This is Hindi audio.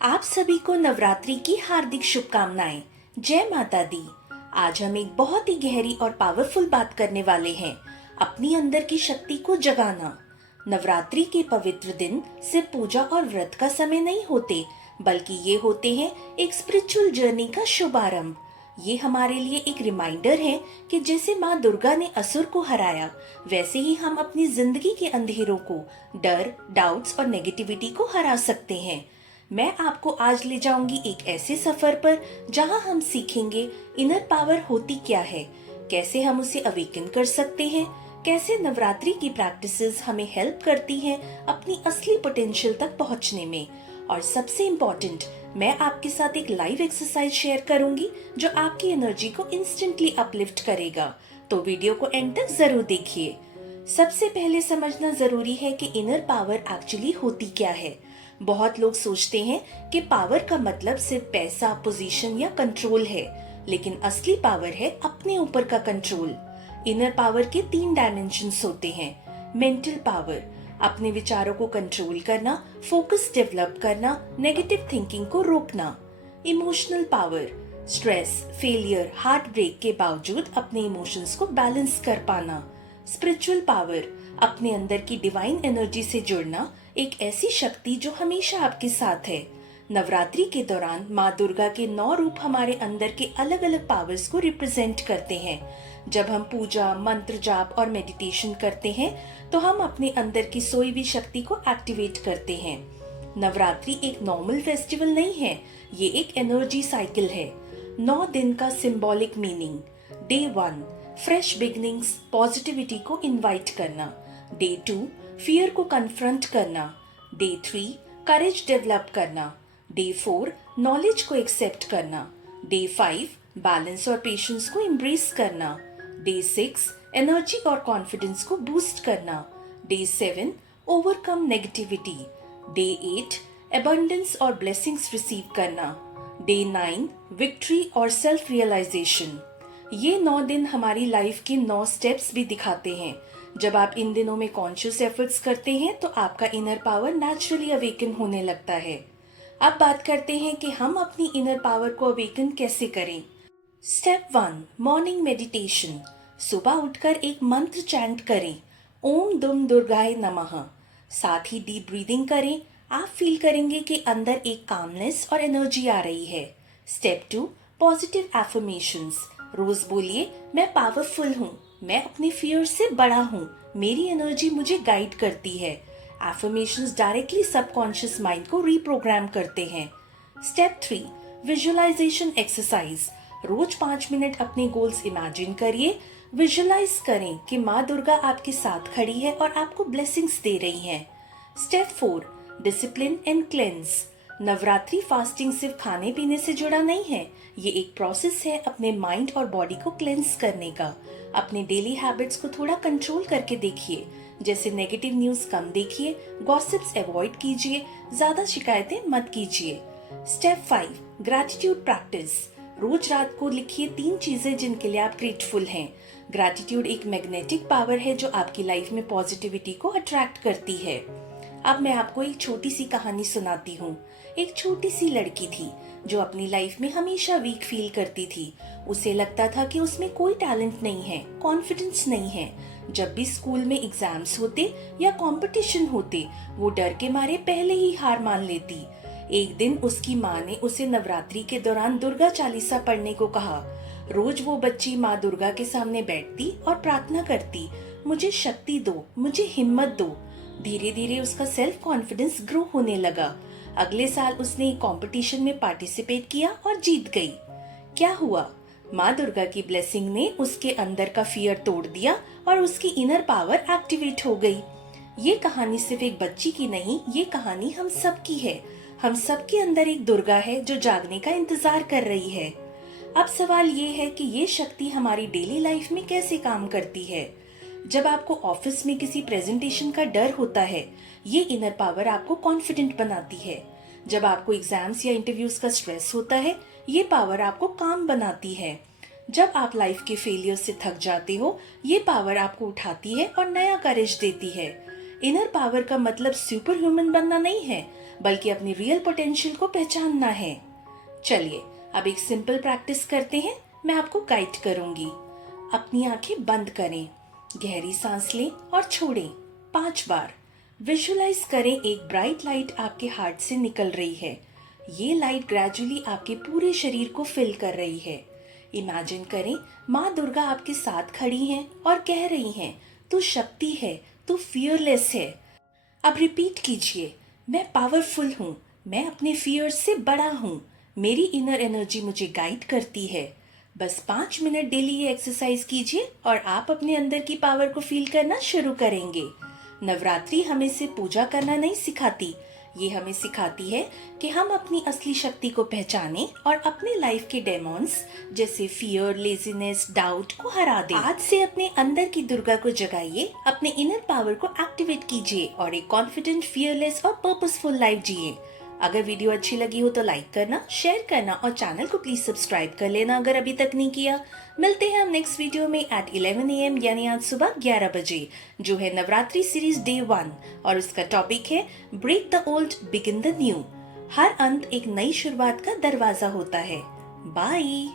आप सभी को नवरात्रि की हार्दिक शुभकामनाएं। जय माता दी। आज हम एक बहुत ही गहरी और पावरफुल बात करने वाले हैं, अपनी अंदर की शक्ति को जगाना। नवरात्रि के पवित्र दिन सिर्फ पूजा और व्रत का समय नहीं होते, बल्कि ये होते हैं एक स्पिरिचुअल जर्नी का शुभारंभ। ये हमारे लिए एक रिमाइंडर है कि जैसे माँ दुर्गा ने असुर को हराया, वैसे ही हम अपनी जिंदगी के अंधेरों को, डर, डाउट्स और नेगेटिविटी को हरा सकते हैं। मैं आपको आज ले जाऊंगी एक ऐसे सफर पर जहां हम सीखेंगे इनर पावर होती क्या है, कैसे हम उसे अवेकन कर सकते हैं, कैसे नवरात्रि की प्रैक्टिसेस हमें हेल्प करती हैं अपनी असली पोटेंशियल तक पहुंचने में, और सबसे इम्पोर्टेंट, मैं आपके साथ एक लाइव एक्सरसाइज शेयर करूंगी जो आपकी एनर्जी को इंस्टेंटली अपलिफ्ट करेगा। तो वीडियो को एंड तक जरूर देखिए। सबसे पहले समझना जरूरी है कि इनर पावर एक्चुअली होती क्या है। बहुत लोग सोचते हैं कि पावर का मतलब सिर्फ पैसा, पोजीशन या कंट्रोल है, लेकिन असली पावर है अपने ऊपर का कंट्रोल। इनर पावर के 3 डायमेंशंस होते हैं। मेंटल पावर, अपने विचारों को कंट्रोल करना, फोकस डेवलप करना, नेगेटिव थिंकिंग को रोकना। Emotional power, stress, failure, heart break के बावजूद अपने इमोशंस को बैलेंस कर पाना। स्पिरिचुअल पावर, अपने अंदर की डिवाइन एनर्जी से जुड़ना, एक ऐसी शक्ति जो हमेशा आपके साथ है। नवरात्रि के दौरान माँ दुर्गा के 9 रूप हमारे अंदर के अलग अलग पावर्स को रिप्रेजेंट करते हैं। जब हम पूजा, मंत्र जाप और मेडिटेशन करते हैं, तो हम अपने अंदर की सोई हुई शक्ति को एक्टिवेट करते हैं। नवरात्रि एक नॉर्मल फेस्टिवल नहीं है, ये एक एनर्जी साइकिल है। 9 दिन का symbolic meaning. Day 1, fresh beginnings, positivity को इनवाइट करना। डे 2, फियर को कन्फ्रंट करना। डे 3, करेज डेवलप करना। डे 4, नॉलेज को एक्सेप्ट करना। डे 5, बैलेंस और पेशेंस को एम्ब्रेस करना। डे 6, एनर्जी और कॉन्फिडेंस को बूस्ट करना। Day 7, overcome negativity. Day 8, abundance और ब्लेसिंग्स रिसीव करना। डे 9, विक्ट्री और सेल्फ रियलाइजेशन। ये 9 दिन हमारी लाइफ के 9 स्टेप्स भी दिखाते हैं। जब आप इन दिनों में कॉन्शियस एफर्ट्स करते हैं, तो आपका इनर पावर नेचुरली अवेकन होने लगता है। अब बात करते हैं कि हम अपनी इनर पावर को अवेकन कैसे करें। Step 1, morning meditation. सुबह उठकर एक मंत्र चैंट करें, ओम दुम दुर्गाय नमः। साथ ही डीप ब्रीदिंग करें। आप फील करेंगे कि अंदर एक कामनेस और एनर्जी आ रही है। Step 2, positive affirmations. रोज बोलिए, मैं पावरफुल हूँ, मैं अपने फियर से बड़ा हूँ, मेरी एनर्जी मुझे गाइड करती है। एफर्मेशंस डायरेक्टली सबकॉन्शियस माइंड को रीप्रोग्राम करते हैं। Step 3, visualisation exercise. रोज 5 मिनट अपने गोल्स इमेजिन करिए। विजुअलाइज करें कि माँ दुर्गा आपके साथ खड़ी है और आपको ब्लेसिंग्स दे रही हैं। Step 4, discipline and cleanse. Navratri fasting सिर्फ खाने पीने से जुड़ा नहीं है, ये एक प्रोसेस है अपने माइंड और बॉडी को क्लेंस करने का। अपने डेली हैबिट्स को थोड़ा कंट्रोल करके देखिए, जैसे नेगेटिव न्यूज कम देखिए, गॉसिप्स अवॉइड कीजिए, ज्यादा शिकायतें मत कीजिए। Step 5, gratitude practice. रोज रात को लिखिए 3 चीजें जिनके लिए आप ग्रेटफुल हैं। ग्रैटिट्यूड एक मैग्नेटिक पावर है जो आपकी लाइफ में पॉजिटिविटी को अट्रैक्ट करती है। अब मैं आपको एक छोटी सी कहानी सुनाती हूँ। एक छोटी सी लड़की थी जो अपनी लाइफ में हमेशा वीक फील करती थी। उसे लगता था कि उसमें कोई टैलेंट नहीं है, कॉन्फिडेंस नहीं है। जब भी स्कूल में एग्जाम्स होते या कंपटीशन होते, वो डर के मारे पहले ही हार मान लेती। एक दिन उसकी माँ ने उसे नवरात्रि के दौरान दुर्गा चालीसा पढ़ने को कहा। रोज वो बच्ची माँ दुर्गा के सामने बैठती और प्रार्थना करती, मुझे शक्ति दो, मुझे हिम्मत दो। धीरे धीरे उसका सेल्फ कॉन्फिडेंस ग्रो होने लगा। अगले साल उसने एक कंपटीशन में पार्टिसिपेट किया और जीत गई। क्या हुआ? माँ दुर्गा की ब्लेसिंग ने उसके अंदर का फियर तोड़ दिया और उसकी इनर पावर एक्टिवेट हो गई। ये कहानी सिर्फ एक बच्ची की नहीं, ये कहानी हम सब की है। हम सब के अंदर एक दुर्गा है जो जागने का इंतजार कर रही है। अब सवाल ये है कि ये शक्ति हमारी डेली लाइफ में कैसे काम करती है। जब आपको ऑफिस में किसी प्रेजेंटेशन का डर होता है, ये इनर पावर आपको कॉन्फिडेंट बनाती है। जब आपको एग्जाम्स या इंटरव्यूज का स्ट्रेस होता है, ये पावर आपको काम बनाती है। जब आप लाइफ के फेलियर से थक जाते हो, ये पावर आपको उठाती है और नया करेज देती है। इनर पावर का मतलब सुपर ह्यूमन बनना नहीं है, बल्कि अपनी रियल पोटेंशियल को पहचानना है। चलिए अब एक सिंपल प्रैक्टिस करते हैं। मैं आपको गाइड करूंगी। अपनी आंखें बंद करें, गहरी सांस लें और छोड़ें 5 बार। विजुलाइज करें एक ब्राइट लाइट आपके हार्ट से निकल रही है। ये लाइट ग्रेजुअली आपके पूरे शरीर को फिल कर रही है। इमेजिन करें माँ दुर्गा आपके साथ खड़ी हैं और कह रही हैं, तू शक्ति है, तू फियरलेस है। अब रिपीट कीजिए, मैं पावरफुल हूँ, मैं अपने फियर से बड़ा हूँ, मेरी इनर एनर्जी मुझे गाइड करती है। बस 5 मिनट डेली ये एक्सरसाइज कीजिए और आप अपने अंदर की पावर को फील करना शुरू करेंगे। नवरात्रि हमें सिर्फ पूजा करना नहीं सिखाती, ये हमें सिखाती है कि हम अपनी असली शक्ति को पहचानें और अपने लाइफ के डेमॉन्स जैसे फियर, लेजीनेस, डाउट को हरा दें। आज से अपने अंदर की दुर्गा को जगाइए, अपने इनर पावर को एक्टिवेट कीजिए और एक कॉन्फिडेंट, फियरलेस और पर्पसफुल लाइफ जिए। अगर वीडियो अच्छी लगी हो तो लाइक करना, शेयर करना और चैनल को प्लीज सब्सक्राइब कर लेना अगर अभी तक नहीं किया। मिलते हैं हम नेक्स्ट वीडियो में एट 11 AM, यानी आज सुबह 11 बजे, जो है नवरात्रि सीरीज डे 1 और उसका टॉपिक है break the old, begin the new. हर अंत एक नई शुरुआत का दरवाजा होता है। बाय।